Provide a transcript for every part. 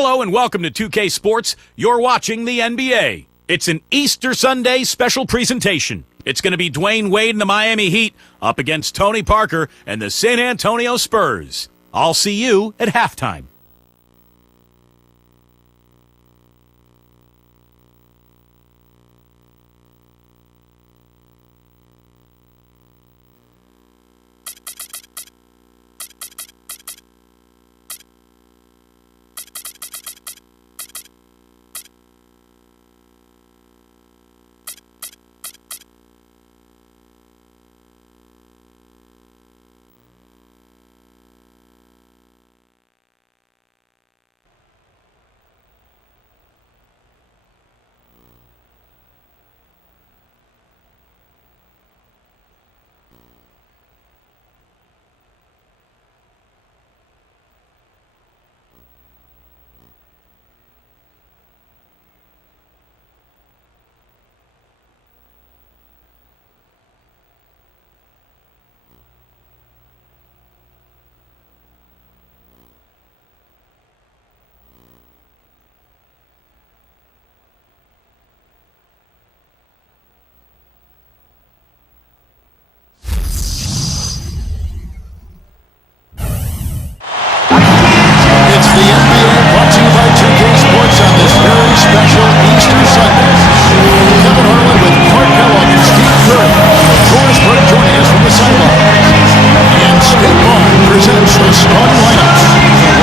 Hello and welcome to 2K Sports. You're watching the NBA. It's an Easter Sunday special presentation. It's going to be Dwayne Wade and the Miami Heat up against Tony Parker and the San Antonio Spurs. I'll see you at halftime. The NBA brought to you by 2K Sports on this very special Easter Sunday. Kevin Harlan with Clark Kellogg and Steve Curry. Doris Burke joining us from the sideline. And State Farm presents the starting lineups.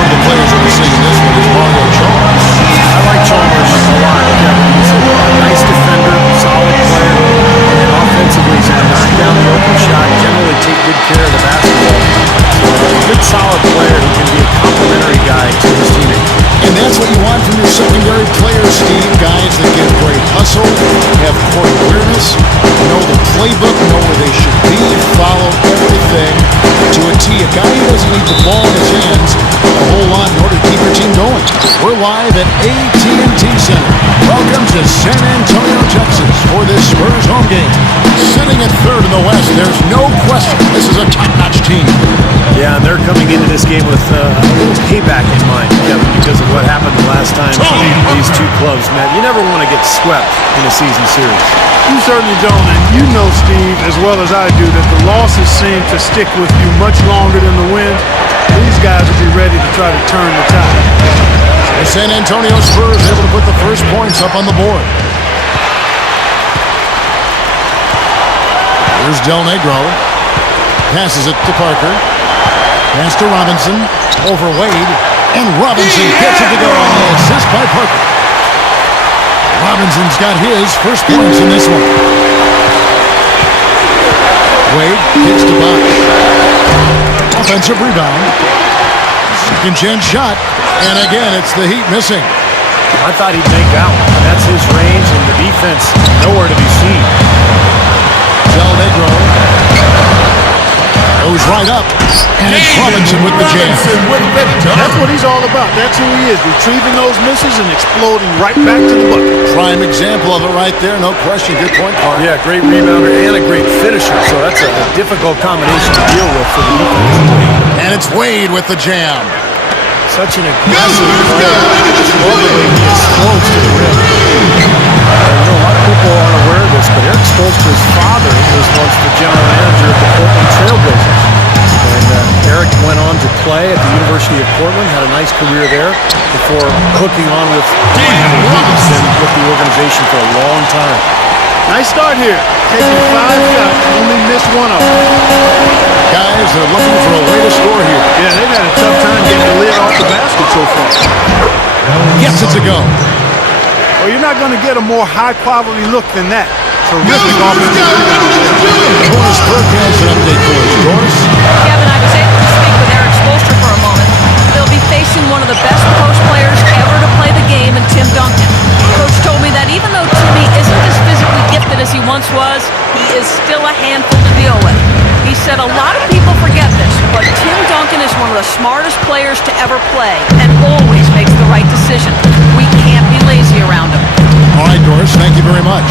One of the players we'll be seeing this one is Mario Chalmers. I like Chalmers a lot, Kevin. He's a nice defender, solid player, and offensively he's going to knock down the open shot, generally take good care of the basketball. A good solid player who can be a complimentary guy to his teammates. And that's what you want from your secondary players, Steve. Guys that get great hustle, have court awareness, know the playbook, know where they should be, follow everything to a T. A guy who doesn't need the ball in his hands a whole lot in order to keep your team going. We're live at AT&T Center. Welcome to San Antonio, Texas for this Spurs home game. Sitting at third in the West, there's no question this is a top-notch team. Yeah, and they're coming into this game with a little payback in mind, Kevin, because of what happened the last time these two clubs met. You never want to get swept in a season series. You certainly don't, and you know, Steve, as well as I do, that the losses seem to stick with you much longer than the wins. These guys will be ready to try to turn the tide. The San Antonio Spurs able to put the first points up on the board. Here's Del Negro. Passes it to Parker. Pass to Robinson. Over Wade. And Robinson gets it to go on the assist by Parker. Robinson's got his first points in this one. Wade kicks to Box. Offensive rebound. Second chance shot. And again, it's the Heat missing. I thought he'd make that one. That's his range, and the defense nowhere to be seen. Del Negro goes right up, and it's Robinson with the jam. That's what he's all about. That's who he is, retrieving those misses and exploding right back to the bucket. Prime example of it right there, no question. Good point, Parker. Yeah, great rebounder and a great finisher, so that's a difficult combination to deal with for the defense. And it's Wade with the jam. Such an aggressive player. Normally he explodes to the rim. A lot of people aren't aware of this, but Eric Spoelstra's father was once the general manager of the Portland Trailblazers. And Eric went on to play at the University of Portland, had a nice career there before hooking on with Miami Heat and with the organization for a long time. Nice start here. Taking 5 shots, only missed one of them. Guys are looking for a way to score here. Yeah, they've had a tough time getting the lid off the basket so far. Gets it to go. Well, you're not going to get a more high-quality look than that. Terrific offensive rebound. Doris Burke has an update for us. Doris? Kevin, I was able to speak with Eric Spoelstra for a moment. They'll be facing one of the best post players ever to play the game in Tim Duncan. Coach told me that even though Timmy isn't as physically gifted as he once was, he is still a handful to deal with. He said a lot of people forget this, but Tim Duncan is one of the smartest players to ever play and always makes the right decision. We can't be lazy around him. All right, Doris, thank you very much.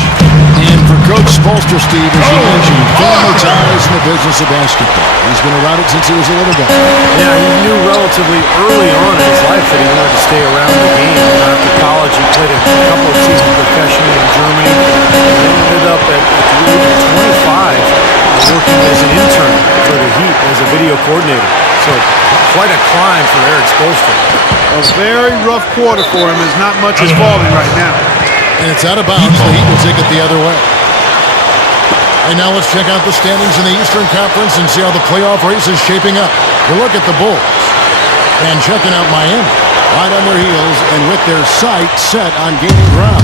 And for Coach Spoelstra, Steve, as you mentioned, family ties in the business of basketball. He's been around it since he was a little guy. Yeah, he knew relatively early on in his life that he wanted to stay around the game. After college, he played a couple of seasons professionally in Germany, and then ended up at the age of 25 working as an intern for the Heat as a video coordinator. So quite a climb for Eric Spoelstra. A very rough quarter for him as not much is falling right now. And it's out of bounds. The Heat will take it the other way. And now let's check out the standings in the Eastern Conference and see how the playoff race is shaping up. We look at the Bulls. And checking out Miami, right on their heels and with their sights set on gaining ground.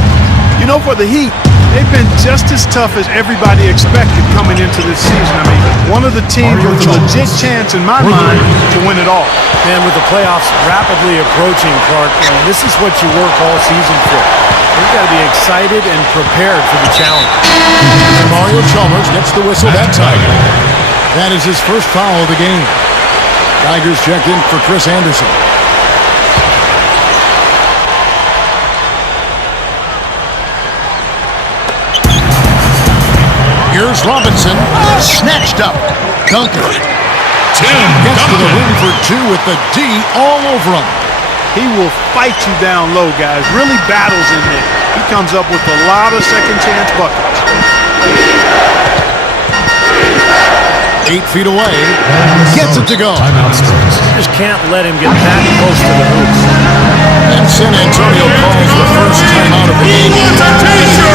You know, for the Heat, they've been just as tough as everybody expected coming into this season. I mean, one of the teams with a legit chance in my mind to win it all. And with the playoffs rapidly approaching, Clark, this is what you work all season for. You've got to be excited and prepared for the challenge. And Mario Chalmers gets the whistle that time. That is his first foul of the game. Tigers check in for Chris Anderson. Here's Robinson, snatched up. Dunker gets to the rim for two with the D all over him. He will fight you down low, guys. Really battles in there. He comes up with a lot of second chance buckets. 8 feet away, gets it to go. You just can't let him get that close to the hoops. And San Antonio calls the first timeout of the game.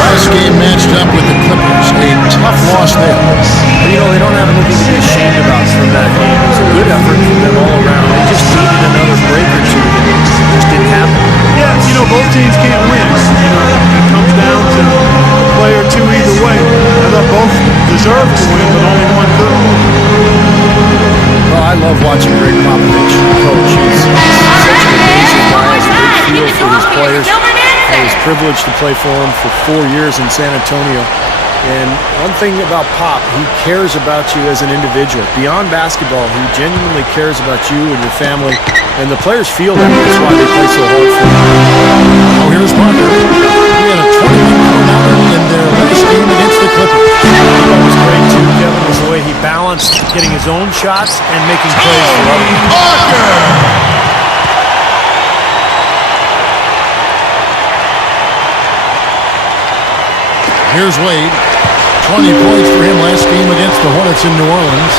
Last game matched up with the Clippers. A tough loss there. But, you know, they don't have anything to be ashamed about from that game. It was a good effort from them all around. They just needed another break or two. It just didn't happen. Yeah, you know, both teams can't win. You know, it comes down to a play or two either way. I thought both deserved to win, but only one could. Well, I love watching Greg Popovich coach. He's such an amazing guy. Has a good feel for his players. I was privileged to play for him for 4 years in San Antonio. And one thing about Pop, he cares about you as an individual. Beyond basketball, he genuinely cares about you and your family. And the players feel that. That's why they play so hard for him. Oh, here's Parker. He had a 21-point in their last game against the Clippers. That was great too, Kevin, was the way he balanced getting his own shots and making plays for others. Here's Wade. 20 points for him last game against the Hornets in New Orleans.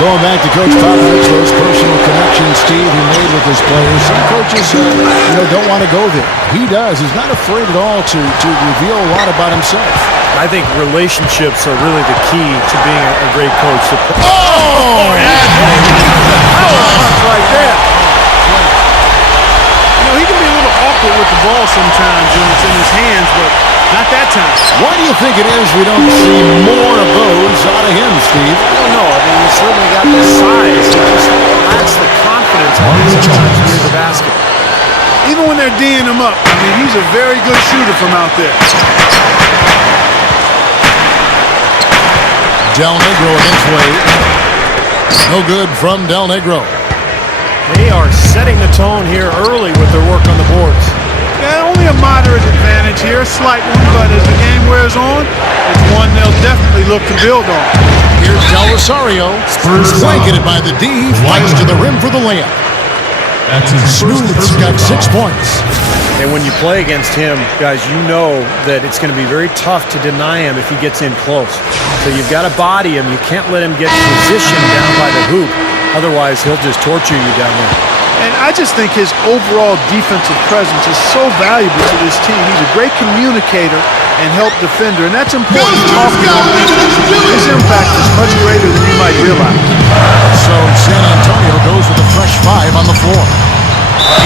Going back to Coach Popovich, those personal connections, Steve, he made with his players. Some coaches, don't want to go there. He does. He's not afraid at all to reveal a lot about himself. I think relationships are really the key to being a great coach. Oh! Right there. You know, he can be a little awkward with the ball sometimes when it's in his hands, but not that time. Why do you think it is we don't see more of those out of him, Steve? I don't know. I mean, he's certainly got the size. He just lacks the confidence I think sometimes near the basket. Even when they're D'ing him up, I mean, he's a very good shooter from out there. Del Negro against Wade. No good from Del Negro. They are setting the tone here early with their work on the boards. Yeah, only a moderate advantage here, a slight one, but as the game wears on, it's one they'll definitely look to build on. Here's Del Rosario. Spurs blanketed by the D. Flies to the rim for the layup. Smooth's got 6 points. And when you play against him, guys, you know that it's going to be very tough to deny him if he gets in close. So you've got to body him. You can't let him get positioned down by the hoop. Otherwise, he'll just torture you down there. And I just think his overall defensive presence is so valuable to this team. He's a great communicator and help defender, and that's important. His impact is much greater than you might realize. So San Antonio goes with a fresh 5 on the floor.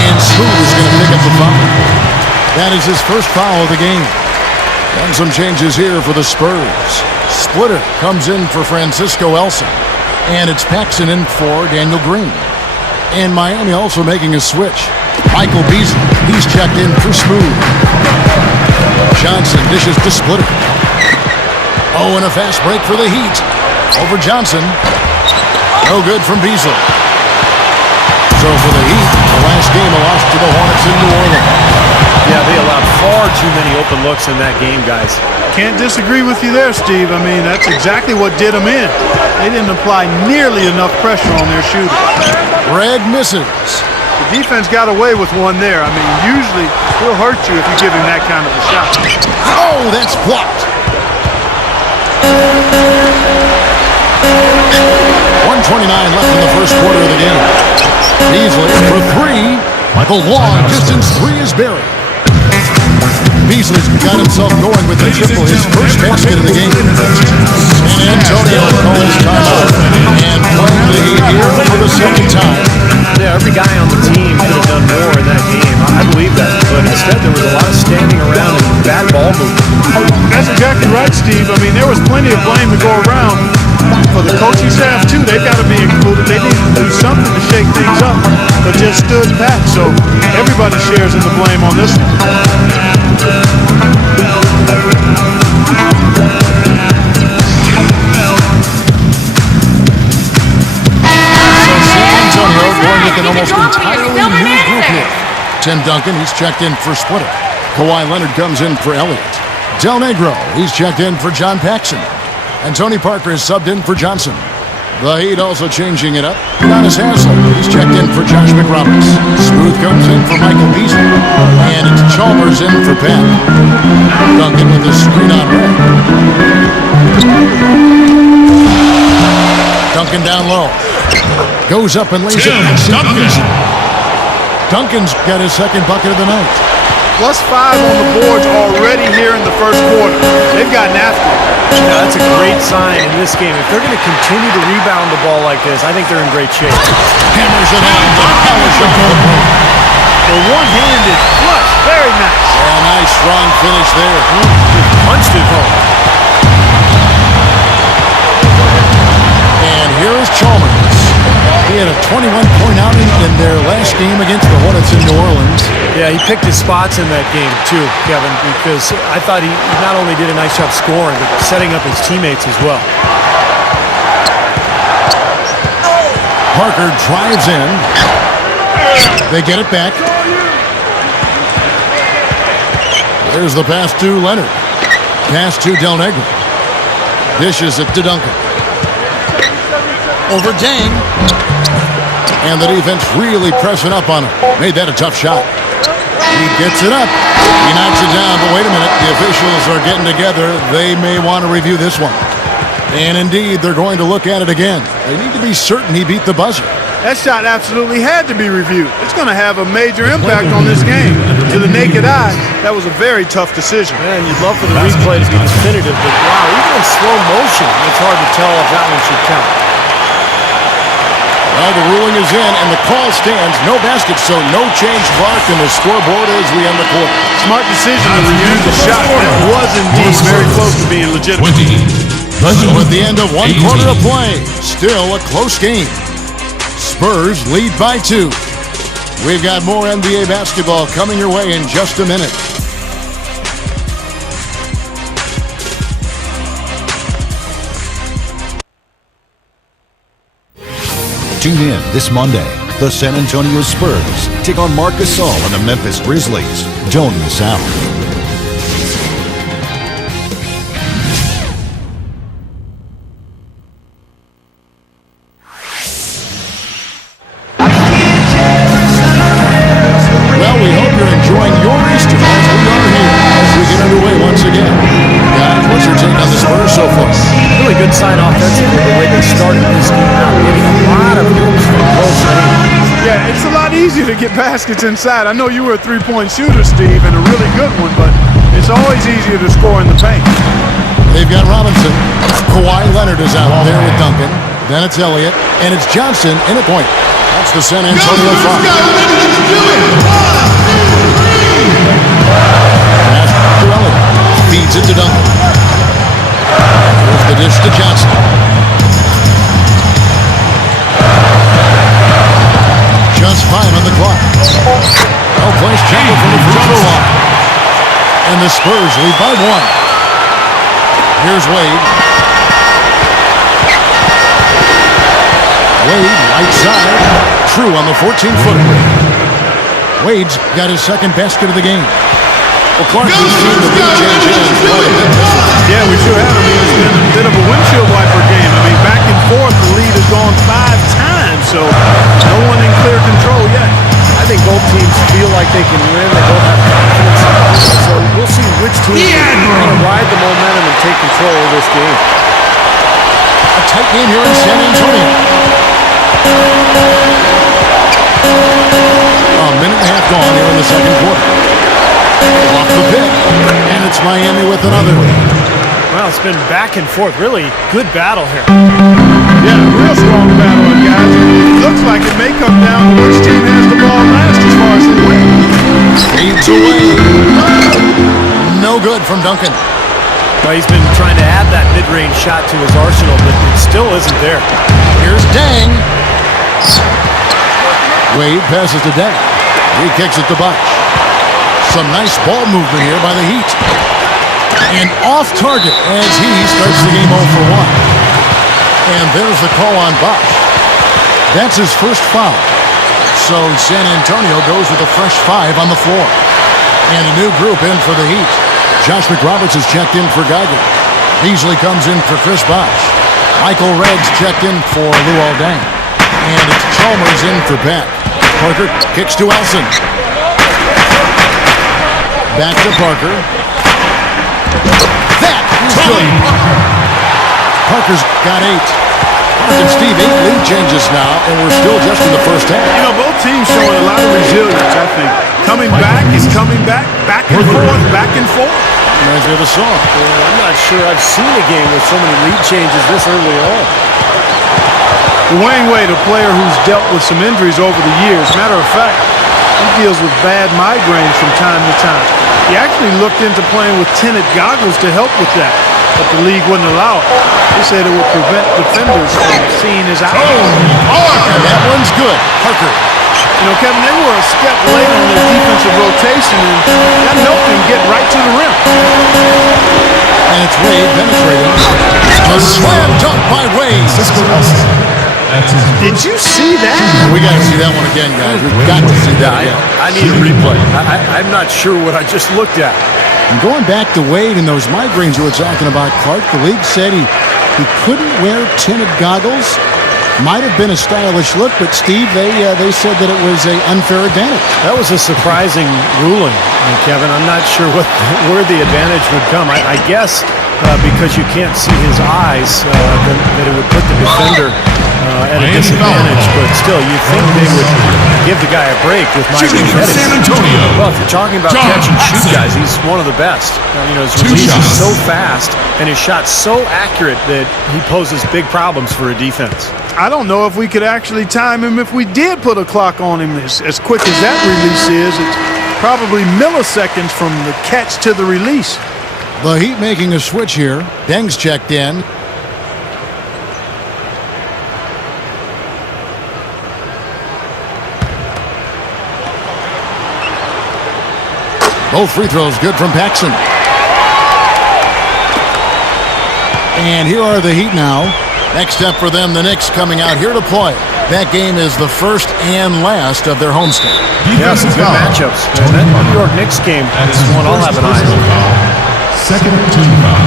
And Smooth is going to pick up the foul. That is his first foul of the game. And some changes here for the Spurs. Splitter comes in for Francisco Elson. And it's Paxson in for Daniel Green. And Miami also making a switch. Michael Beasley, he's checked in for Smooth. Johnson dishes to Splitter. Oh, and a fast break for the Heat. Over Johnson. No good from Beasley. So for the Heat, the last game a loss to the Hornets in New Orleans. Yeah, they allowed far too many open looks in that game, guys. Can't disagree with you there, Steve. I mean, that's exactly what did them in. They didn't apply nearly enough pressure on their shooter. Greg misses. The defense got away with one there. I mean, usually he'll hurt you if you give him that kind of a shot. Oh, that's blocked. 1:29 left in the first quarter of the game. Beasley for three. The long distance three is buried. Beasley's got himself going with the triple, his first basket of the game. San Antonio calls timeout and playing the Heat here for the second time. Yeah, every guy on the team could have done more in that game. I believe that. But instead, there was a lot of standing around and bad ball movement. That's exactly right, Steve. I mean, there was plenty of blame to go around. For the coaching staff, too, they've got to be included. They need to do something to shake things up, but just stood back. So everybody shares in the blame on this one. San Antonio going with an almost entirely new group here. Tim Duncan, he's checked in for Splitter. Kawhi Leonard comes in for Elliott. Del Negro, he's checked in for John Paxson. And Tony Parker is subbed in for Johnson. The Heat also changing it up. Udonis Haslem, he's checked in for Josh McRoberts. Smooth comes in for Michael Beasley. And it's Chalmers in for Pat. Duncan with the screen on Ray. Duncan down low. Goes up and lays it. Duncan's got his second bucket of the night. +5 on the boards already here in the first quarter. They've gotten after it. Yeah, that's a great sign in this game. If they're going to continue to rebound the ball like this, I think they're in great shape. Hammers it in. The power shot for the point. The one-handed flush. Very nice. A nice strong finish there. Punched it home. And here is Chalmers. He had a 21-point outing in their last game against the Hornets in New Orleans. Yeah, he picked his spots in that game too, Kevin, because I thought he not only did a nice job scoring, but setting up his teammates as well. Parker drives in. They get it back. There's the pass to Leonard. Pass to Del Negro. Dishes it to Duncan. Over Dang. And the defense really pressing up on him. Made that a tough shot. He gets it up. He knocks it down, but wait a minute. The officials are getting together. They may want to review this one. And indeed, they're going to look at it again. They need to be certain he beat the buzzer. That shot absolutely had to be reviewed. It's going to have a major impact on this game. To the naked eye, that was a very tough decision. Man, you'd love for the replay to be definitive, but wow, even in slow motion, it's hard to tell if that one should count. Well, the ruling is in, and the call stands. No basket, so no change marked in the scoreboard as we end the quarter. Smart decision to review the shot. That was indeed very close to being legitimate. So at the end of one quarter of play, still a close game. Spurs lead by 2. We've got more NBA basketball coming your way in just a minute. Tune in this Monday. The San Antonio Spurs take on Marc Gasol and the Memphis Grizzlies. Don't miss out. Well, we hope you're enjoying your Easter as we are here as we get underway once again. Guys, what's your take on the Spurs so far? Really good sign offensively, the way they started this game out, getting a lot of hoops from close range. Yeah, it's a lot easier to get baskets inside. I know you were a three-point shooter, Steve, and a really good one, but it's always easier to score in the paint. They've got Robinson. Kawhi Leonard is out there with Duncan. Then it's Elliott, and it's Johnson in a point. That's the San Antonio Fox. Pass to Elliott. Feeds it to Duncan. Here's the dish to Johnson. Just 5 on the clock. Well placed jumper from the free throw line. And the Spurs lead by 1. Here's Wade. Wade, right side. True on the 14-footer. Wade's got his second basket of the game. Well, Clark has seen the big change in quite a bit. Yeah, we sure have. I mean, it's been a bit of a windshield wiper game. I mean, back and forth, the lead has gone 5 times, so no one in clear control yet. I think both teams feel like they can win. They both have confidence. So we'll see which team can ride the momentum and take control of this game. A tight game here in San Antonio. A minute and a half gone here in the second quarter. Off the pick, and it's Miami with another. Well, it's been back and forth. Really good battle here. Yeah, real strong battle, guys. It looks like it may come down to which team has the ball last as far as the win. Fades away. No good from Duncan. Well, he's been trying to add that mid-range shot to his arsenal, but it still isn't there. Here's Dang. Wade passes to Dang. He kicks it to Bush. Some nice ball movement here by the Heat. And off target as he starts the game 0 for 1. And there's the call on Bush. That's his first foul. So San Antonio goes with a fresh 5 on the floor. And a new group in for the Heat. Josh McRoberts has checked in for Geiger. Beasley comes in for Chris Bosh. Michael Redd's checked in for Luol Deng. And it's Chalmers in for Peck. Parker kicks to Elson. Back to Parker. That is good. Parker's got 8. Mark and Steve, 8 lead changes now, and we're still just in the first half. You know, both teams showing a lot of resilience, I think. Coming back and coming back, back and forth, back and forth. Reminds me of a song. I'm not sure I've seen a game with so many lead changes this early on. Dwayne Wade, a player who's dealt with some injuries over the years. Matter of fact, he deals with bad migraines from time to time. He actually looked into playing with tinted goggles to help with that, but the league wouldn't allow it. They said it would prevent defenders from seeing his eyes. And that one's good. Parker. You know, Kevin, they were a step late on their defensive rotation, and that helped them get right to the rim. And it's Wade penetrating. A slam dunk by Wade. Did you see that? We got to see that one again, guys. We've got to see that again. I need a replay. I'm not sure what I just looked at. And going back to Wade and those migraines you were talking about, Clark, the league said he couldn't wear tinted goggles. Might have been a stylish look, but Steve, they said that it was an unfair advantage. That was a surprising ruling, Kevin. I'm not sure where the advantage would come. I guess because you can't see his eyes, that it would put the defender at a disadvantage. But still, you'd think they would give the guy a break with migraine headaches. San Antonio. Well, if you're talking about catch and shoot guys, he's one of the best. You know, his release is so fast and his shot's so accurate that he poses big problems for a defense. I don't know if we could actually time him if we did put a clock on him as quick as that release is. It's probably milliseconds from the catch to the release. The Heat making a switch here. Deng's checked in. Both free throws good from Paxson. And here are the Heat now. Next up for them, the Knicks coming out here to play. That game is the first and last of their homestand. Yeah, some good matchups. That New York Knicks game is one I'll have an eye on. Second team foul.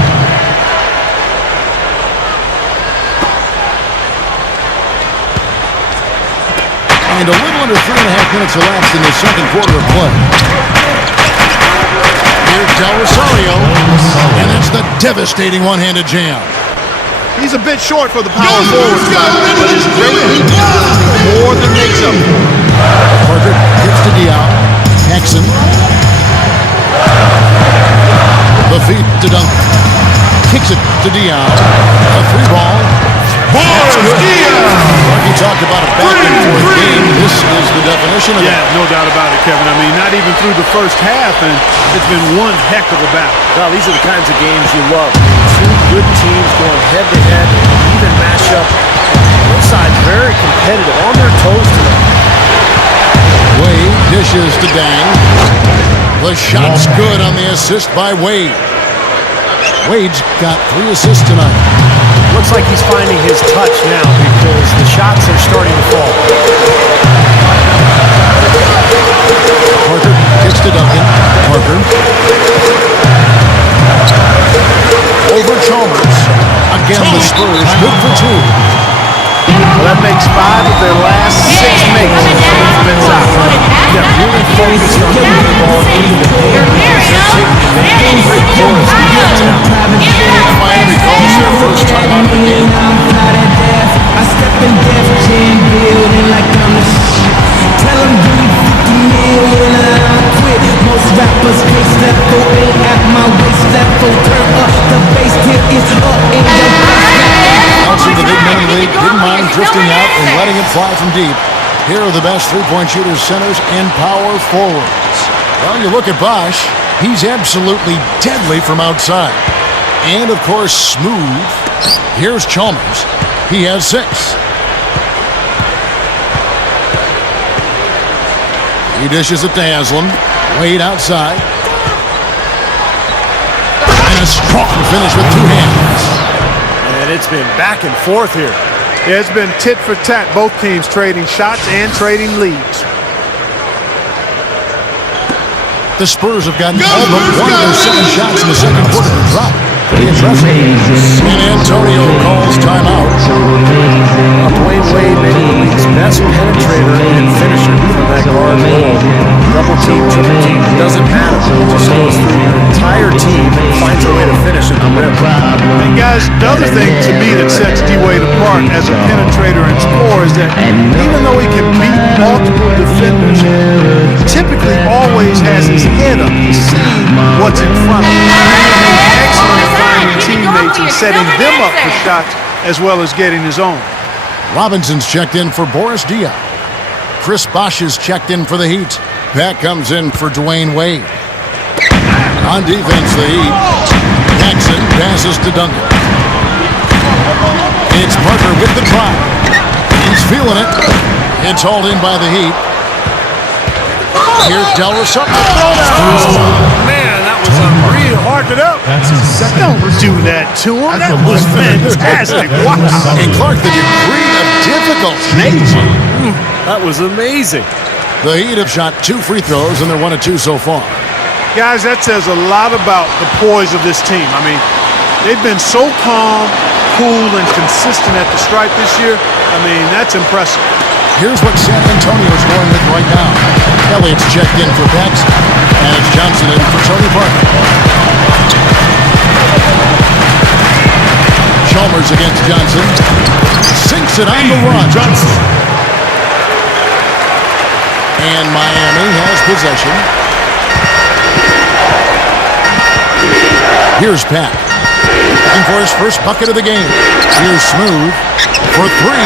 And a little under 3.5 minutes elapsed in the second quarter of play. Here's Del Rosario, and it's the devastating one-handed jam. He's a bit short for the power forward spot, but his great leap more than makes up. Parker gets to Diop. Paxson. The feed to Duncan. Kicks it to Diop. A free ball. He talked about a back-and-forth game. This is the definition of that. No doubt about it, Kevin. I mean, not even through the first half, and it's been one heck of a battle. Well, these are the kinds of games you love. Two good teams going head-to-head, even matchup. Both sides very competitive, on their toes tonight. Wade dishes to Dang. The shot's good on the assist by Wade. Wade's got 3 assists tonight. Looks like he's finding his touch now because the shots are starting to fall. Parker gets to Duncan. Parker. Over Chalmers. Again, the Spurs good for 2. Well, that makes 5 of their last 6 makes since they've been out. Yeah, really focused on getting the ball into the paint. They're taking advantage of great force. Miami calls their first timeout of the game. I step in death chain building like I'm the Tell them give me 50 million and I'ma quit. Most rappers face level ain't at my waist level. Turn up the bass till it's up in your face. Also, the big men in the league didn't mind drifting out and letting it fly from deep. Here are the best three-point shooters, centers, and power forwards. Well, you look at Bosch, he's absolutely deadly from outside. And, of course, smooth. Here's Chalmers. He has 6. He dishes it to Haslam. Wade outside. And a strong finish with 2 hands. And it's been back and forth here. Yeah, it's been tit for tat. Both teams trading shots and trading leads. The Spurs have gotten all but one of their 7 shots in the second quarter to drop. Pretty impressive. San Antonio calls timeout. Dwayne Wade may be the league's best penetrator and finisher from that guard role. Double team, triple team, doesn't matter. He just goes through your entire team and finds a way to finish at the rim. And guys, the other thing to me that sets D-Wade apart as a penetrator and scorer is that even though he can beat multiple defenders, he typically always has his head up. He's seeing what's in front of him. He's excellent at finding teammates and setting them up for shots as well as getting his own. Robinson's checked in for Boris Diaw. Chris Bosch is checked in for the Heat. Pat comes in for Dwayne Wade. On defense, the Heat. Jackson passes to Duncan. It's Parker with the drive. He's feeling it. It's hauled in by the Heat. Here's Del Rosario. Man, that was unreal. Mark it up. That's his second Don't personal. do that to him. That's That the was most fantastic. Wow. And Clark, the degree of difficulty. That was amazing. The Heat have shot 2 free throws, and they're 1 of 2 so far. Guys, that says a lot about the poise of this team. I mean, they've been so calm, cool, and consistent at the stripe this year. I mean, that's impressive. Here's what San Antonio's going with right now. Elliott's checked in for Paxson, and it's Johnson in for Tony Parker. Chalmers against Johnson. Sinks it on the run. Johnson. And Miami has possession. Here's Pat. Looking for his first bucket of the game. Here's Smooth for 3.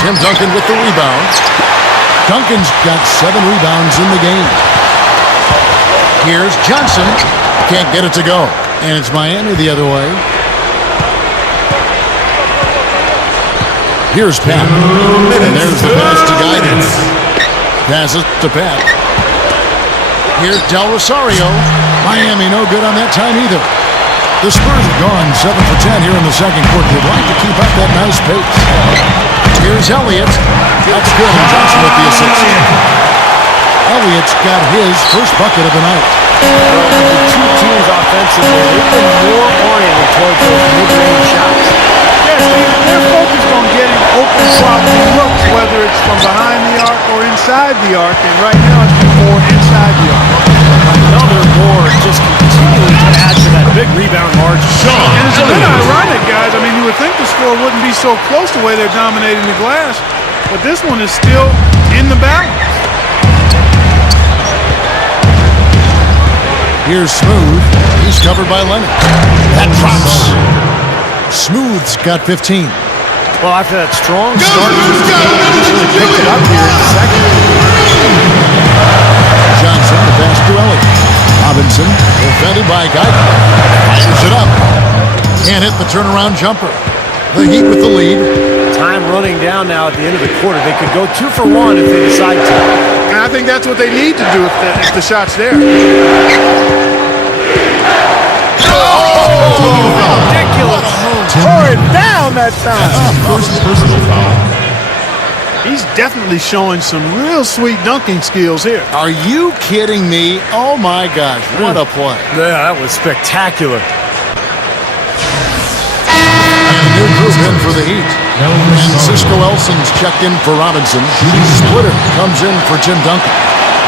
Tim Duncan with the rebound. Duncan's got 7 rebounds in the game. Here's Johnson. Can't get it to go. And it's Miami the other way. Here's Pat. And there's the pass to guidance. Passes to Pat. Here's Del Rosario. Miami no good on that time either. The Spurs have gone 7 for 10 here in the second quarter. They'd like to keep up that nice pace. Here's Elliott. That's good, and Johnson with the assist. Elliott's got his first bucket of the night. The two teams offensively, they've been more oriented towards those mid-range shots. Yes, they're focused on getting open quality looks, whether it's from behind the arc or inside the arc, and right now it's been more inside the arc. Another board just continuing to add to that big rebound margin. And it's a bit ironic, guys. I mean, you would think the score wouldn't be so close the way they're dominating the glass, but this one is still in the balance. Here's Smooth. He's covered by Leonard. That drops. Smooth's got 15. Well, after that strong start, he's really picked it up here in the second. Johnson, the pass to Elliott. Robinson, defended by Guyton. Fires it up. Can't hit the turnaround jumper. The Heat with the lead. Time running down now at the end of the quarter. They could go 2 for 1 if they decide to. And I think that's what they need to do if the shot's there. Ridiculous. Tore it down that time. First personal foul. He's definitely showing some real sweet dunking skills here. Are you kidding me? Oh my gosh, what a play. Yeah, that was spectacular. And new group in for the Heat. And Cisco Elson's checked in for Robinson. Splitter comes in for Tim Duncan.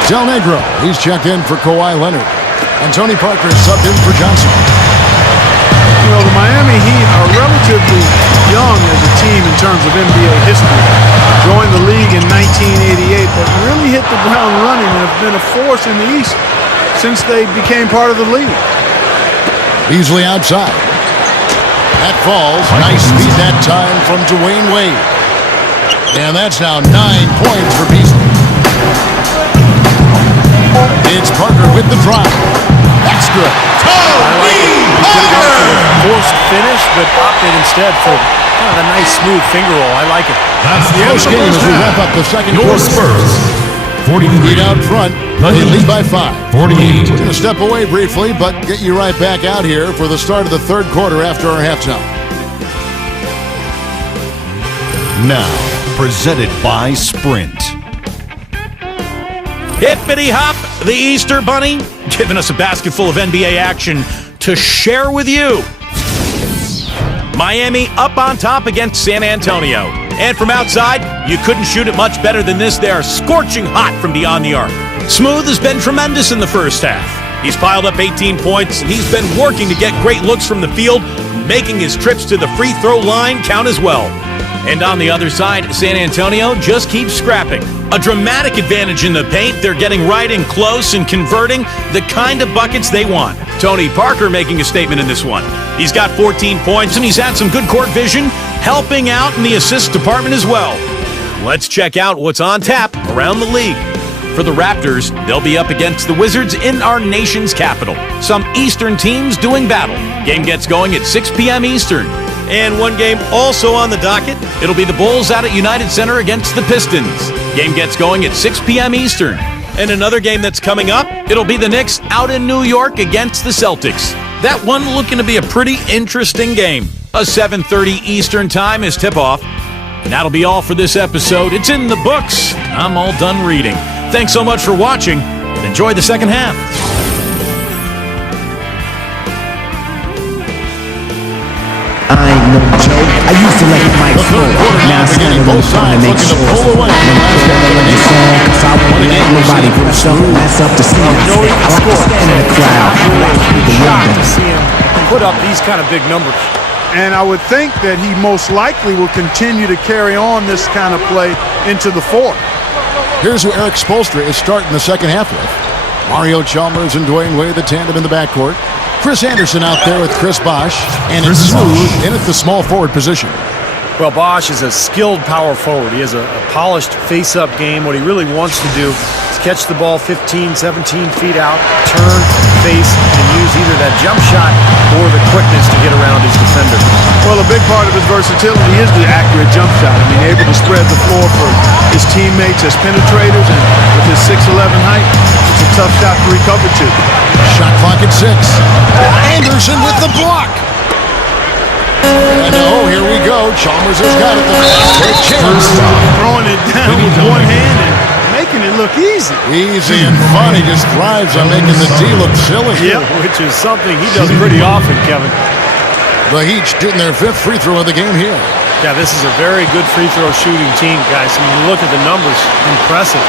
Del Negro, he's checked in for Kawhi Leonard. And Tony Parker subbed in for Johnson. You know, the Miami Heat are relatively young as a team in terms of NBA history. Joined the league in 1988, but really hit the ground running and have been a force in the East since they became part of the league. Beasley outside. That falls. Nice speed that time from Dwayne Wade. And that's now 9 points for Beasley. It's Parker with the drive. That's good. Forced finish, but opted instead for kind of a nice smooth finger roll. I like it. That's the Close game as we wrap up the second Your quarter. Spurs, 43. Lead out front. They lead by 5. 48. We're going to step away briefly, but get you right back out here for the start of the third quarter after our halftime. Now, presented by Sprint. Hippity hop, the Easter Bunny, giving us a basket full of NBA action to share with you. Miami up on top against San Antonio. And from outside, you couldn't shoot it much better than this there, scorching hot from beyond the arc. Smooth has been tremendous in the first half. He's piled up 18 points, and he's been working to get great looks from the field, making his trips to the free throw line count as well. And on the other side, San Antonio just keeps scrapping. A dramatic advantage in the paint. They're getting right in close and converting the kind of buckets they want. Tony Parker making a statement in this one. He's got 14 points, and he's had some good court vision, helping out in the assist department as well. Let's check out what's on tap around the league. For the Raptors, they'll be up against the Wizards in our nation's capital. Some Eastern teams doing battle. Game gets going at 6 p.m. Eastern. And one game also on the docket. It'll be the Bulls out at United Center against the Pistons. Game gets going at 6 p.m. Eastern. And another game that's coming up, it'll be the Knicks out in New York against the Celtics. That one looking to be a pretty interesting game. A 7:30 Eastern time is tip-off. And that'll be all for this episode. It's in the books. I'm all done reading. Thanks so much for watching, and enjoy the second half. I ain't no joke. I used to let the mic flow. Now it's kind of both sides looking to pull away. Cause I won't let nobody put something that's up to see. I like to stand in the crowd. Shocked to see him put up these kind of big numbers. And I would think that he most likely will continue to carry on this kind of play into the fourth. Here's who Eric Spoelstra is starting the second half with. Mario Chalmers and Dwayne Wade, the tandem in the backcourt. Chris Anderson out there with Chris Bosh. And it's Smooth in at the small forward position. Well, Bosh is a skilled power forward. He has a polished face-up game. What he really wants to do is catch the ball 15, 17 feet out, turn, face, and use either that jump shot or the quickness to get around his defender. Well, a big part of his versatility is the accurate jump shot. I mean, able to spread the floor for his teammates as penetrators, and with his 6'11" height, it's a tough shot to recover to. Shot clock at 6. Anderson with the block. And here we go. Chalmers has got it. Throwing it down with one hand and making it look easy. Easy and fun. He just thrives on making the D look silly. Yep, which is something he does pretty often, Kevin. The Heat shooting their 5th free throw of the game here. Yeah, this is a very good free throw shooting team, guys. I mean, you look at the numbers, impressive.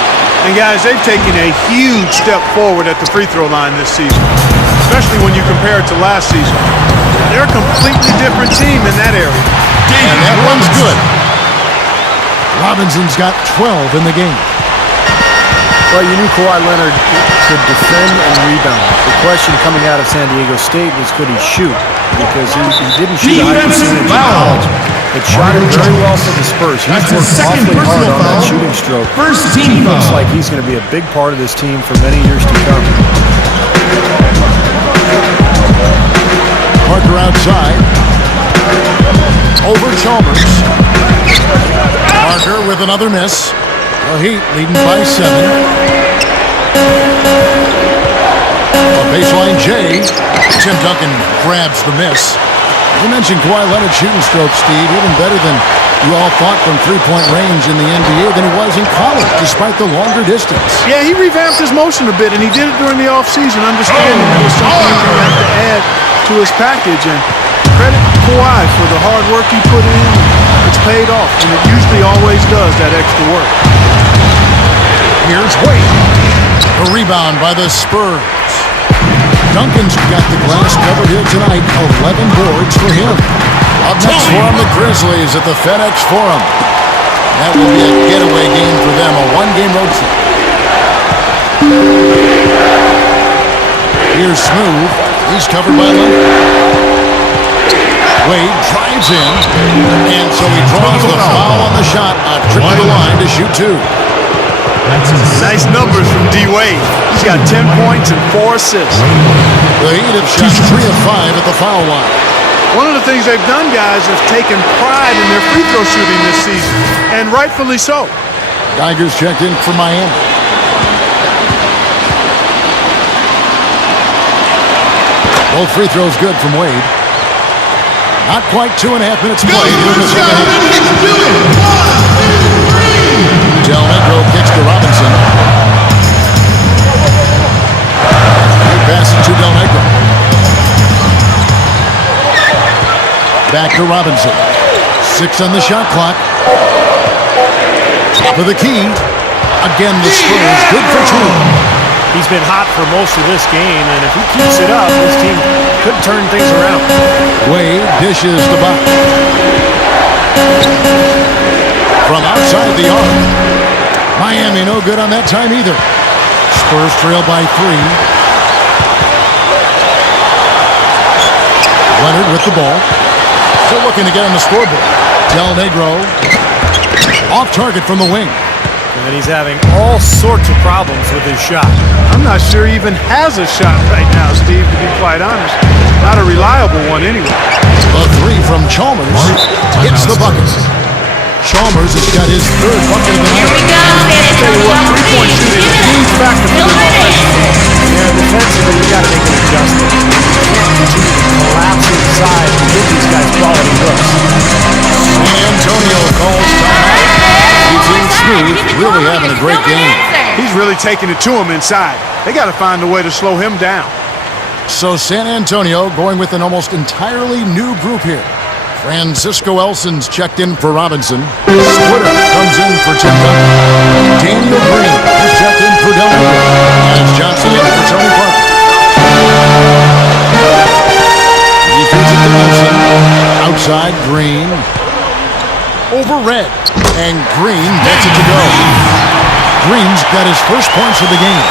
And guys, they've taken a huge step forward at the free throw line this season, especially when you compare it to last season. They're a completely different team in that area. And that one's good. Robinson's got 12 in the game. Well, you knew Kawhi Leonard could defend and rebound. The question coming out of San Diego State was, could he shoot? Because he didn't shoot a high percentage in college, but shot it very well for the Spurs. He's worked awfully hard on that shooting stroke. First team Looks foul. like he's going to be a big part of this team for many years to come. Parker outside. Over Chalmers. Parker with another miss. The Heat leading by 7. A baseline J. Tim Duncan grabs the miss. You mentioned Kawhi Leonard's shooting stroke, Steve, even better than you all thought from three-point range in the NBA than he was in college, despite the longer distance. Yeah, he revamped his motion a bit, and he did it during the offseason, understanding that was something he had to add to his package. And credit Kawhi for the hard work he put in. It's paid off, and it usually always does, that extra work. Here's Wade. A rebound by the Spurs. Duncan's got the glass covered here tonight. 11 boards for him. Up next for him, the Grizzlies at the FedEx Forum. That will be a getaway game for them, a one-game road trip. Here's Smooth. He's covered by Leonard. Wade drives in, and so he draws the foul on the shot. A trip to the line to shoot two. Nice numbers from D-Wade. He's got 10 points and 4 assists. The Heat have shot 3 of 5 at the foul line. One of the things they've done, guys, is taken pride in their free throw shooting this season, and rightfully so. Geiger's checked in for Miami. Both free throws good from Wade. Not quite 2.5 minutes played. Del Negro kicks to Robinson. He passes to Del Negro. Back to Robinson. 6 on the shot clock. Top of the key. Again, the Spurs good for 2. He's been hot for most of this game, and if he keeps it up, this team could turn things around. Wade dishes the box. From outside the arc. Miami no good on that time either. Spurs trail by 3. Leonard with the ball. Still looking to get on the scoreboard. Del Negro off target from the wing. And he's having all sorts of problems with his shot. I'm not sure he even has a shot right now, Steve, to be quite honest. Not a reliable one anyway. The 3 from Chalmers hits the bucket. Chalmers has got his 3rd bucket of the night. Here we go. Tell you what, 3-point shooting is a huge factor for them offensively. Yeah, defensively, you got to make an adjustment. You can't continue to collapse inside and give these guys quality looks. San Antonio calls timeout. Eugene Smooth really having a great game. He's really taking it to him inside. They got to find a way to slow him down. So San Antonio going with an almost entirely new group here. Francisco Elson's checked in for Robinson. Splitter comes in for Tim Duncan. Daniel Green is checked in for Del Negro. As Johnson in for Tony Parker. He feeds it to Elson. Outside Green. Over Red. And Green gets it to go. Green's got his first points of the game.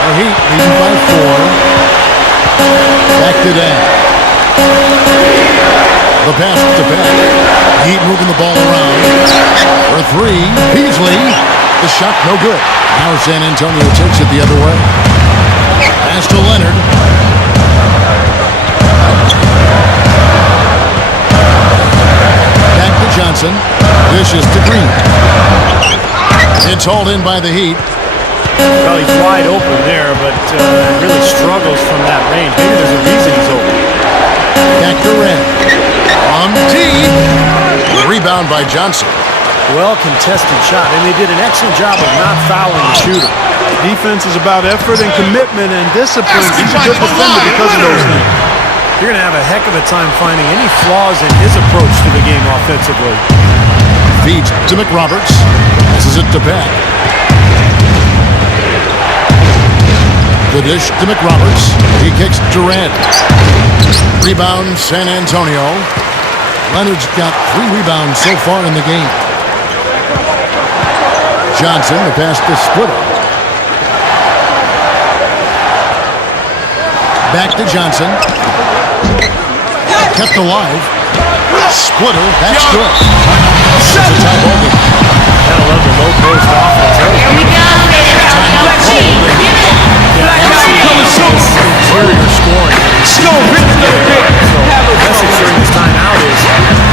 The Heat leading by 4. Back to Dan. The pass to Beck. Heat moving the ball around. For 3. Beasley. The shot no good. Now San Antonio takes it the other way. Pass to Leonard. Back to Johnson. Dishes to Green. It's hauled in by the Heat. Well, he's wide open there, but really struggles from that range. Maybe there's a reason he's open. Back to Red. On deep. Rebound by Johnson. Well-contested shot, and they did an excellent job of not fouling the shooter. Defense is about effort and commitment and discipline. He's a good defender because of those things. You're going to have a heck of a time finding any flaws in his approach to the game offensively. Feeds to McRoberts. Passes it to Beck. The dish to McRoberts. He kicks to Red. Rebound San Antonio. Leonard's got 3 rebounds so far in the game. Johnson, the pass to Splitter. Back to Johnson. Kept alive. Splitter, that's good. It's a tie ball game. Gotta love the low post offense. Here we go. Interior scoring. So the message during this timeout is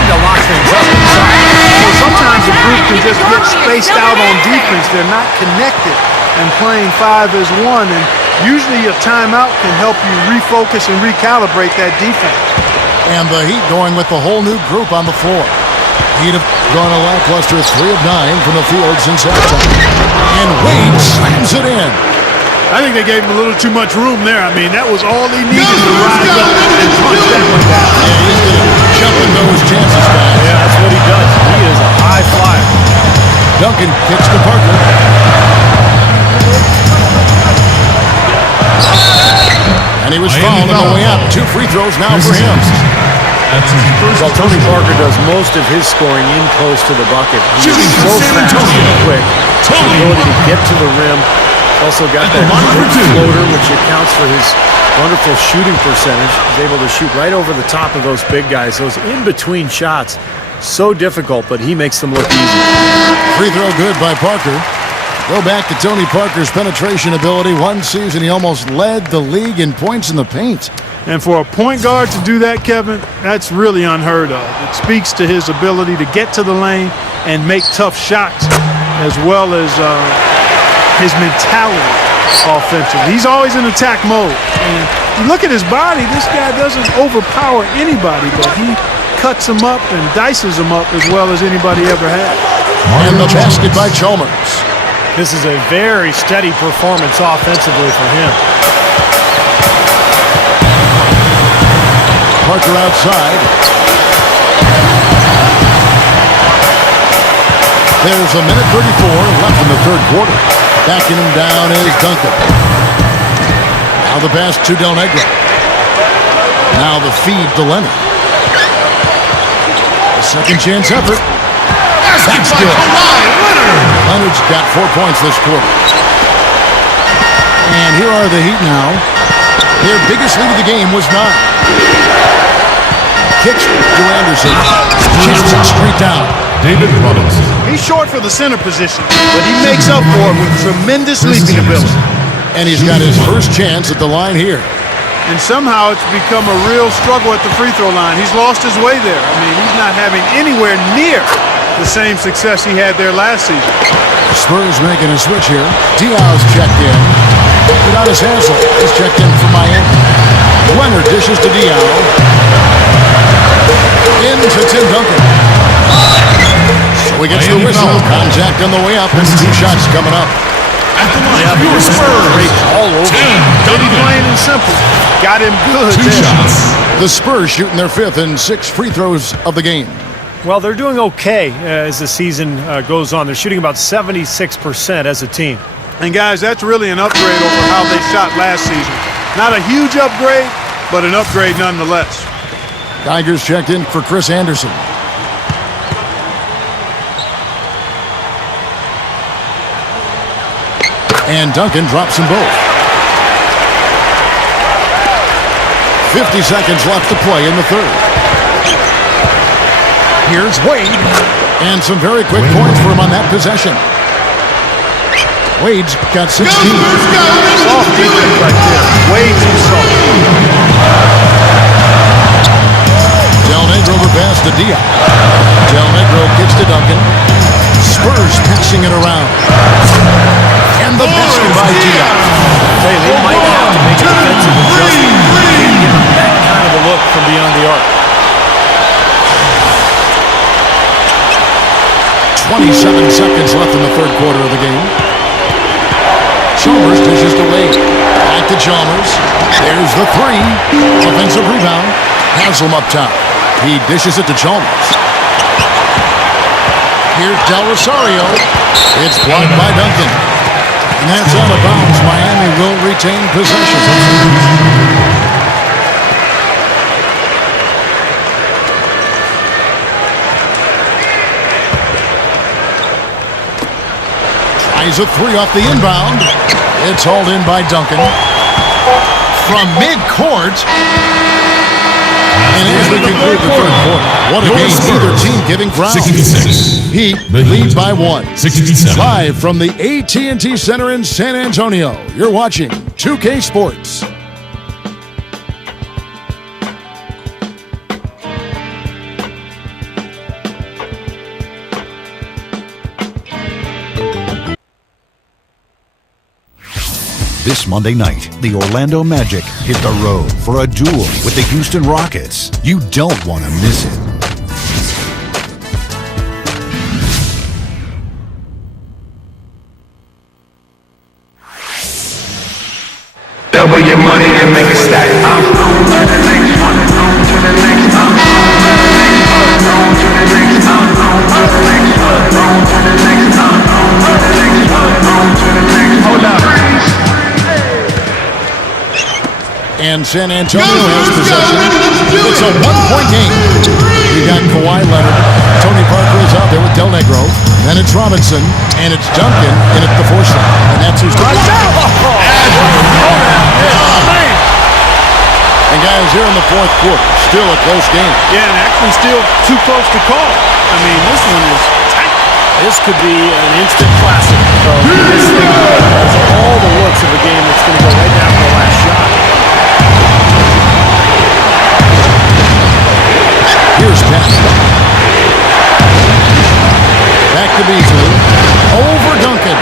to lock things up inside. So sometimes a group can just get spaced out on defense. They're not connected and playing 5 as 1. And usually a timeout can help you refocus and recalibrate that defense. And the Heat going with the whole new group on the floor. Heat have gone a lackluster 3 of 9 from the field since halftime. And Wade slams it in. I think they gave him a little too much room there. I mean, that was all he needed to rise up and punch that one down. Yeah, he's going to jump at those chances, guys. Yeah, that's what he does. He is a high flyer. Duncan kicks to Parker. And he was fouled on the way up. 2 free throws now for him. Well, Tony Parker does most of his scoring in close to the bucket. He's so fast and quick. His ability to get to the rim. Also got that floater, which accounts for his wonderful shooting percentage. He's able to shoot right over the top of those big guys. Those in-between shots, so difficult, but he makes them look easy. Free throw good by Parker. Go back to Tony Parker's penetration ability. One season, he almost led the league in points in the paint. And for a point guard to do that, Kevin, that's really unheard of. It speaks to his ability to get to the lane and make tough shots, as well as his mentality offensively. He's always in attack mode. And you look at his body, this guy doesn't overpower anybody, but he cuts him up and dices him up as well as anybody ever had. And the basket by Chalmers. This is a very steady performance offensively for him. Parker outside. There's a minute 34 left in the third quarter. Backing him down is Duncan. Now the pass to Del Negro. Now the feed to Leonard. A second chance effort. That's good. Leonard's got 4 points this quarter. And here are the Heat now. Their biggest lead of the game was 9. Kicks to Anderson. Chips it straight down. David Robinson. He's short for the center position, but he makes up for it with tremendous leaping ability. And he's got his first chance at the line here. And somehow it's become a real struggle at the free throw line. He's lost his way there. I mean, he's not having anywhere near the same success he had there last season. The Spurs making a switch here. Diaz checked in. Udonis Haslem is checked in for Miami. Leonard dishes to Diaz. Into Tim Duncan. So he gets the whistle. Contact on the way up. And 2 shots coming up. At the line, your Spurs. All over. Pretty plain and simple. Got him good. 2 shots. The Spurs shooting their 5th and 6th free throws of the game. Well, they're doing okay as the season goes on. They're shooting about 76% as a team. And guys, that's really an upgrade over how they shot last season. Not a huge upgrade, but an upgrade nonetheless. Tigers checked in for Chris Anderson. And Duncan drops them both. 50 seconds left to play in the third. Here's Wade. And some very quick points for him on that possession. Wade's got 16. Soft defense right there. Way too soft. Del Negro over pass to Diaz. Del Negro gets to Duncan. Spurs passing it around. And the basket by Diaz. They might have to make a defensive adjustment. Give them that kind of a look from beyond the arc. 27 seconds left in the third quarter of the game. Chalmers dishes to Wade. Back to Chalmers. There's the 3. Offensive rebound. Haslem up top. He dishes it to Chalmers. Here's Del Rosario. It's blocked by Duncan. And that's out of bounds. Miami will retain possession. Tries a 3 off the inbound. It's hauled in by Duncan. From midcourt. And as we conclude the third quarter, what a game. Either team giving ground. 66. Heat lead by 1. 67. Live from the AT&T Center in San Antonio, you're watching 2K Sports. This Monday night, the Orlando Magic hit the road for a duel with the Houston Rockets. You don't want to miss it. and make it stack. On to the next one. On to the next one. On to the next one. On to the next one. On to the next one. On to the next one. On to the next one. Hold up. And San Antonio has possession. It's a one-point game. You got Kawhi Leonard. Tony Parker is out there with Del Negro. Then it's Robinson. And it's Duncan in at the four shot. And that's who's going to And guys, here in the fourth quarter, still a close game. Yeah, and actually still too close to call. I mean, this one is tight. This could be an instant classic. So this thing has all the looks of a game that's going to go right down to the last shot. Here's Pat. Back to Beasley. Over Duncan.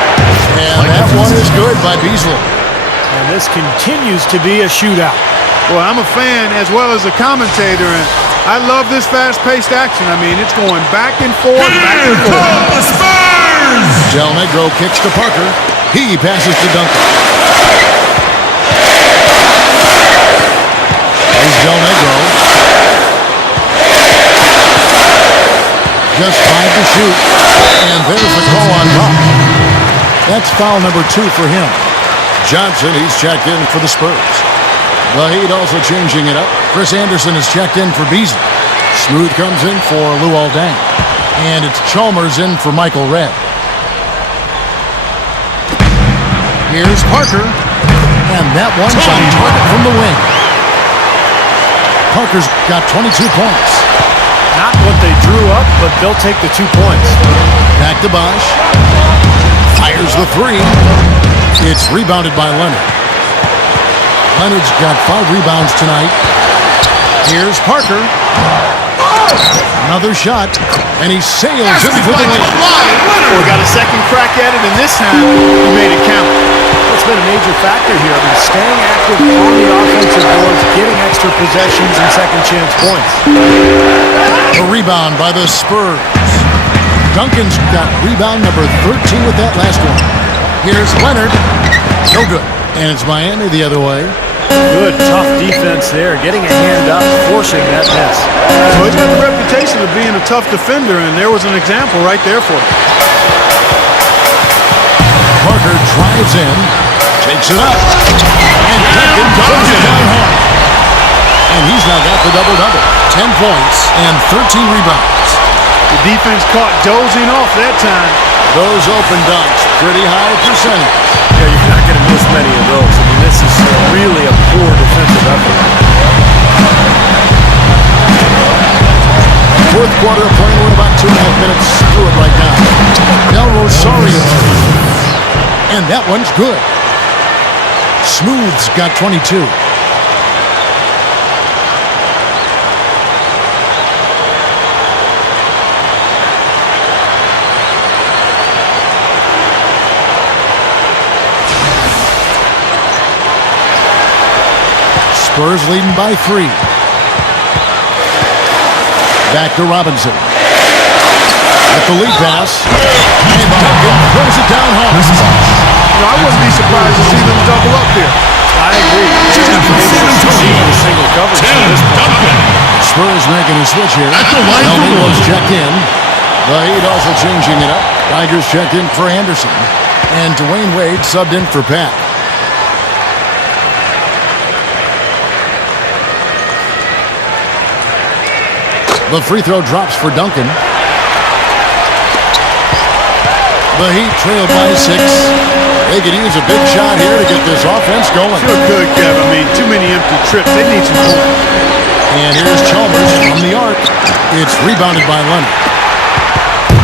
And that one is good by Beasley. And this continues to be a shootout. Well, I'm a fan as well as a commentator, and I love this fast-paced action. I mean, it's going back and forth, back and forth. The Spurs! Del Negro kicks to Parker. He passes to Duncan. Here's Del Negro. Just 5 to shoot. And there's the call on Bosch. That's foul number 2 for him. Johnson, he's checked in for the Spurs. The Heat also changing it up. Chris Anderson is checked in for Beasley. Smooth comes in for Luol Deng. And it's Chalmers in for Michael Redd. Here's Parker. And that one's on target from the wing. Parker's got 22 points. Not what they drew up, but they'll take the 2 points. Back to Bosch. Fires the 3. It's rebounded by Leonard. Leonard's got 5 rebounds tonight. Here's Parker. Another shot. And he sails in for the win. We got a second crack at it, and this time he made it count. That's been a major factor here. I mean, staying active on the offensive boards, getting extra possessions and second chance points. A rebound by the Spurs. Duncan's got rebound number 13 with that last one. Here's Leonard. No good. And it's Miami the other way. Good, tough defense there. Getting a hand up, forcing that miss. Well, he's got the reputation of being a tough defender, and there was an example right there for him. Parker drives in, takes it up, and Duncan goes it down hard. And he's now got the double-double. 10 points and 13 rebounds. The defense caught dozing off that time. Those open dunks, pretty high percentage. Yeah, you're not going to miss many of those. I mean, this is really a poor defensive effort. Fourth quarter playing with about 2.5 minutes through it right now. Del Rosario. And that one's good. Smooth's got 22. Spurs leading by 3. Back to Robinson. At the lead pass. And Duncan throws it down hard. I wouldn't be surprised to see them double up here. I agree. Single coverage at this point. Spurs making a switch here. Elnino's checked in. The Heat also changing it up. Tigers checked in for Anderson. And Dwayne Wade subbed in for Pat. The free throw drops for Duncan. The Heat trailed by 6. They could use a big shot here to get this offense going. Sure could, Kev. I mean, too many empty trips. They need some points. And here's Chalmers from the arc. It's rebounded by Leonard.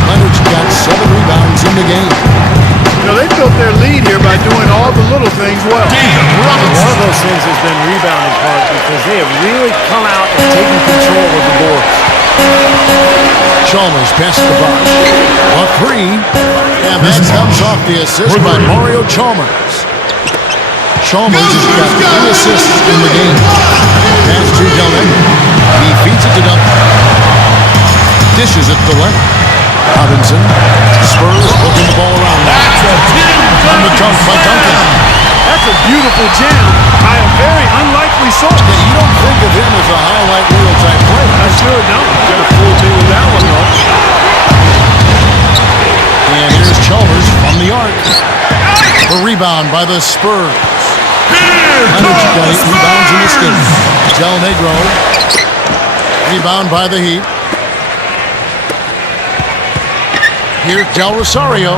Leonard's got 7 rebounds in the game. You know, they built their lead here by doing all the little things well. One of those things has been rebounding part because they have really come out and taken control of the boards. Chalmers passes the box. A 3. And that comes off the assist by Mario Chalmers. Chalmers has got 3 assists in the game. Pass to Del Negro. He feeds it to Duncan. Dishes it to Leonard. Robinson. Spurs looking the ball around. On the dunk by Duncan. That's a beautiful jam by a very unlikely source. Yeah, you don't think of him as a highlight reel type player. I sure don't. You could have fooled me with that one, though. And here's Chalmers from the arc. The rebound by the Spurs. Leonard's got 8 rebounds in this game. Del Negro. Rebound by the Heat. Here's Del Rosario.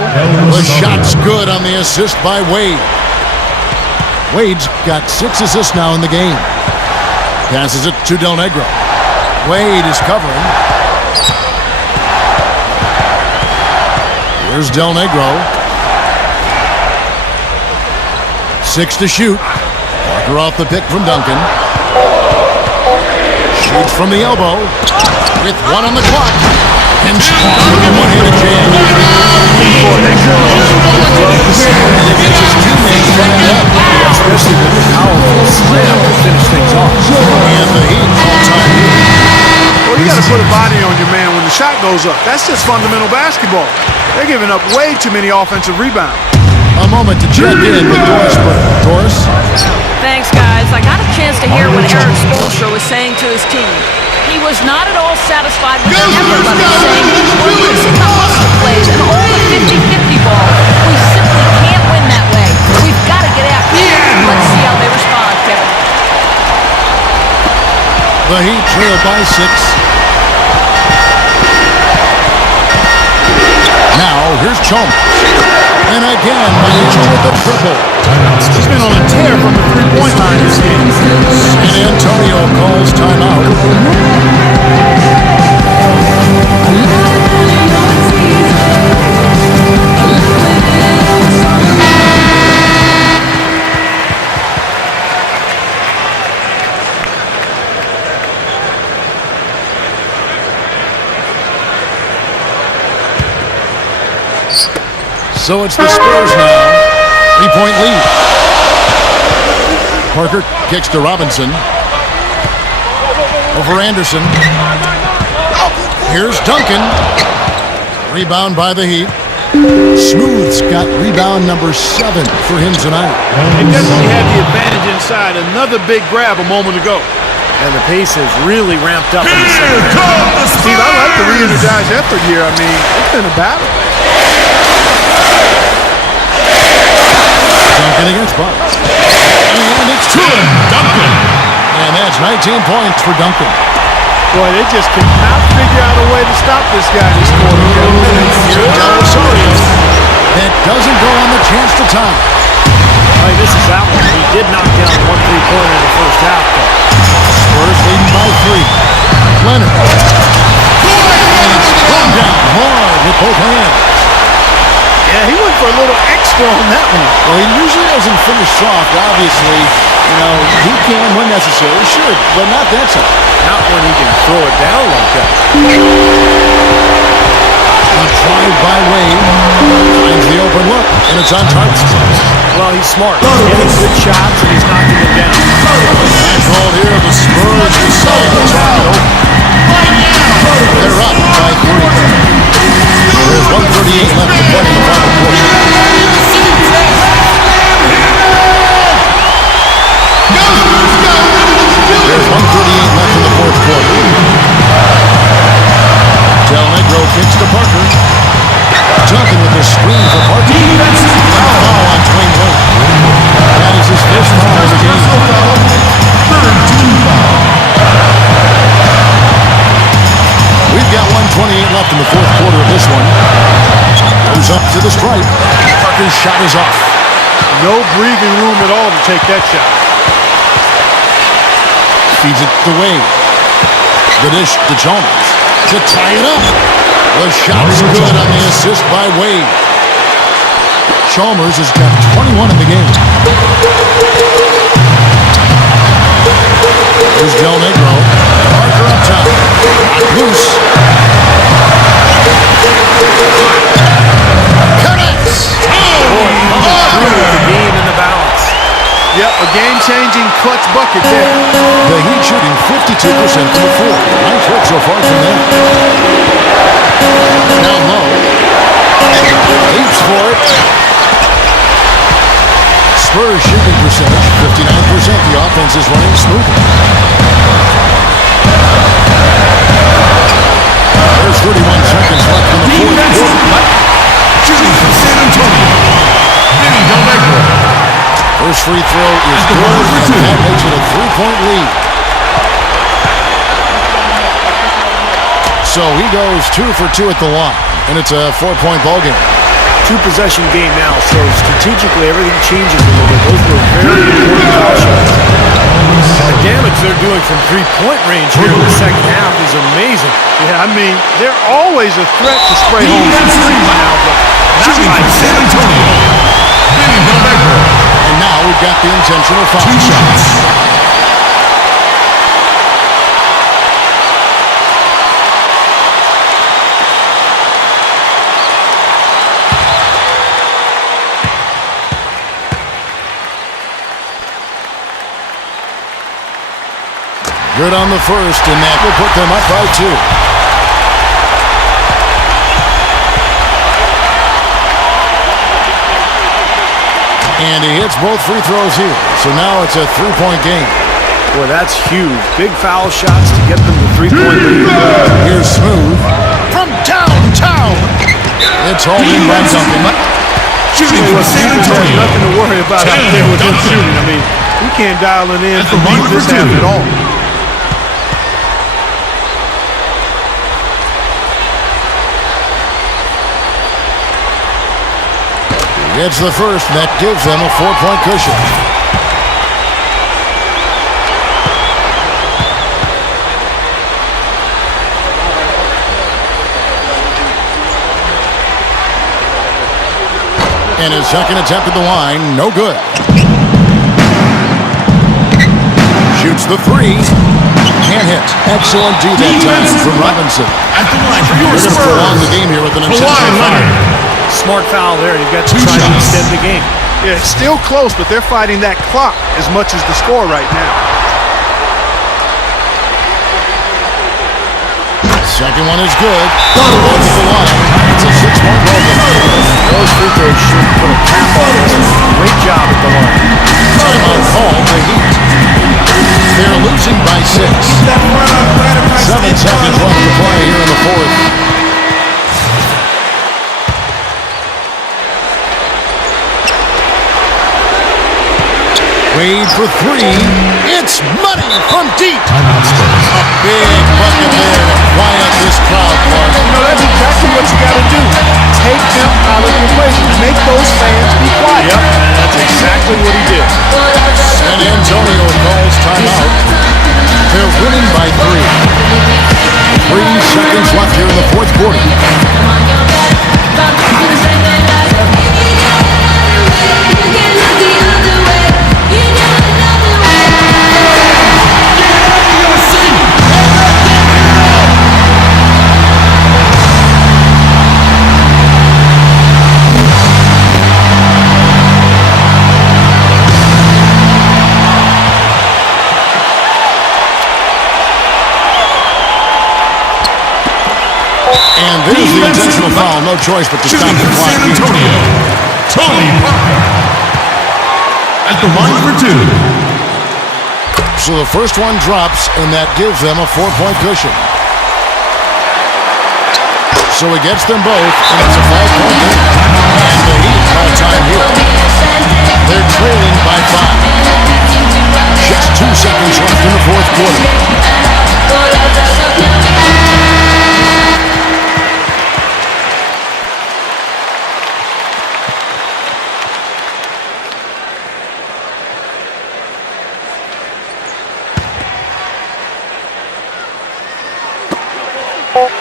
The shot's good on the assist by Wade. Wade's got 6 assists now in the game. Passes it to Del Negro. Wade is covering. Here's Del Negro. 6 to shoot. Parker off the pick from Duncan. Shoots from the elbow. With 1 on the clock. And strong with a one-handed jam. And it gets his teammates fired up. Especially with the powerful slam to finish things off. And the Heat all-time lead. Well, you got to put a body on your man when the shot goes up. That's just fundamental basketball. They're giving up way too many offensive rebounds. A moment to check in with Doris Burke. Doris? Thanks, guys. I got a chance to hear what Eric Spoelstra was saying to his team. He was not at all satisfied with their effort, but he's saying we're missing the hustle plays and all the 50-50 ball. We simply can't win that way. We've got to get after it. Let's see how they respond, Kevin. The Heat trail by 6. Now, here's Chalmers. And again, Miami with the triple. He's been on a tear from the three-point line this game. San Antonio calls timeout. So it's the Spurs now. 3-point lead. Parker kicks to Robinson. Over Anderson. Here's Duncan. Rebound by the Heat. Smooth's got rebound number 7 for him tonight. He definitely had the advantage inside. Another big grab a moment ago. And the pace has really ramped up in the second half. Steve, I like the re-energized effort here. I mean, it's been a battle. Duncan against Bucks. And it's to him. Duncan. And that's 19 points for Duncan. Boy, they just cannot figure out a way to stop this guy this quarter. Here's Del Rosario. That doesn't go on the chance to tie. Hey, this is that one. He did knock down 1 3-pointer in the first half, though. Spurs leading by 3. Leonard. And it's thrown down hard with both hands. Yeah, he went for a little extra on that one. Well, he usually doesn't finish soft, obviously. You know, he can when necessary, sure, but not that time. Not when he can throw it down like that. A drive by Wade. Finds the open look, and it's on target. Well, he's smart. He's getting good shots, and he's knocking them down. And called here, the Spurs decide to try it open. They're up by 3. There's 1:38 left to play in the final quarter. There's 1:38 left in the fourth quarter. Del Negro kicks to Parker. Duncan with the screen for Parker. Foul on Dwayne Wade. That is his first foul of the game. We've got 1:28 left in the fourth quarter of this one. Goes up to the stripe. Parker's shot is off. No breathing room at all to take that shot. Feeds it to Wade. The dish to Chalmers to tie it up. The shot's good on the assist by Wade. Chalmers has got 21 in the game. Here's Del Negro. Parker up top. Knocked loose. Connects. The game in the balance. Yep, a game-changing clutch bucket there. The Heat shooting 52% from the floor. Nice work so far from them. Down low. Leaps for it. Spurs shooting percentage, 59%. The offense is running smoothly. There's 31 seconds left in the fourth quarter. Shooting from San Antonio. Vinny Del Negro. First free throw is good, and that makes it a 3-point lead. So he goes 2 for 2 at the line, and it's a 4-point ball game. Two-possession game now, so strategically everything changes a little bit. Those were very important foul shots. The damage they're doing from three-point range here in the second half is amazing. Yeah, I mean, they're always a threat to spray home threes now, but not Shooting like from San Antonio. Vinny Del Negro. And now we've got the intentional foul. 2 shots. Good on the first, and that will put them up by 2. And he hits both free throws here. So now it's a 3-point game. Boy, that's huge. Big foul shots to get them the 3-point lead. Here's Smooth from downtown. It's all in by Duncan. Shooting from San Antonio. nothing to worry about out there with him shooting. I mean, we can't dial it in for me this half at all. It's the first, and that gives them a 4-point cushion. And his second attempt at the line, no good. Shoots the 3. Can't hit. Excellent D that time from Robinson. At the line for your They're going to Spurs. prolong the game here with an intentional foul. Smart foul there. You've got to 2 try to shots. extend the game. Yeah, it's still close, but they're fighting that clock as much as the score right now. Second one is good. Over the line. It's a 6-point ball game. Those free throws should put a cap on this. Great job at the line. Timeout call the Heat. They're losing by 6. 7 seconds left to play here in the fourth. Wade for 3. It's money from deep. A big bucket there to quiet this crowd, Clark. You know, that's exactly what you got to do. Take them out of the equation. Make those fans be quiet. Yep, and that's exactly what he did. San Antonio calls timeout. They're winning by 3. 3 seconds left here in the fourth quarter. And there's the intentional foul. No choice but to stop Shooting the from clock. San Antonio. Tony Parker. At the line for 2. So the first one drops, and that gives them a 4-point cushion. So he gets them both, and it's a 5-point game. And the Heat call time here. They're trailing by 5. Just 2 seconds left in the fourth quarter.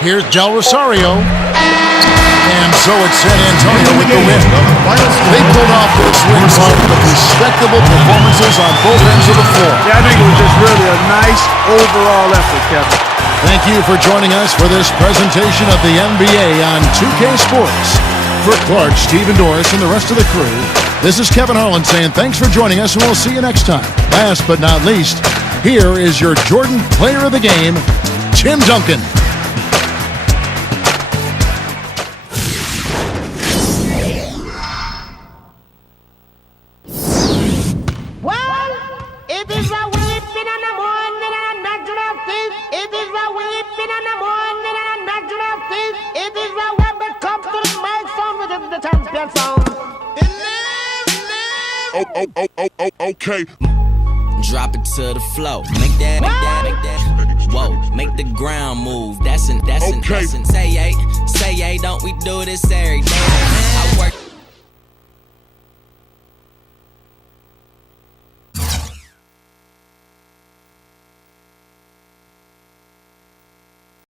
Here's Del Rosario. And so it's San Antonio with the win. They pulled off this win with respectable performances on both ends of the floor. Yeah, I think it was just really a nice overall effort, Kevin. Thank you for joining us for this presentation of the NBA on 2K Sports. For Clark, Stephen Doris, and the rest of the crew, this is Kevin Harlan saying thanks for joining us, and we'll see you next time. Last but not least, here is your Jordan Player of the Game, Tim Duncan. the champion sound. Okay. Drop it to the floor. Make that. Whoa, make the ground move. That's an. Say, don't we do this every day?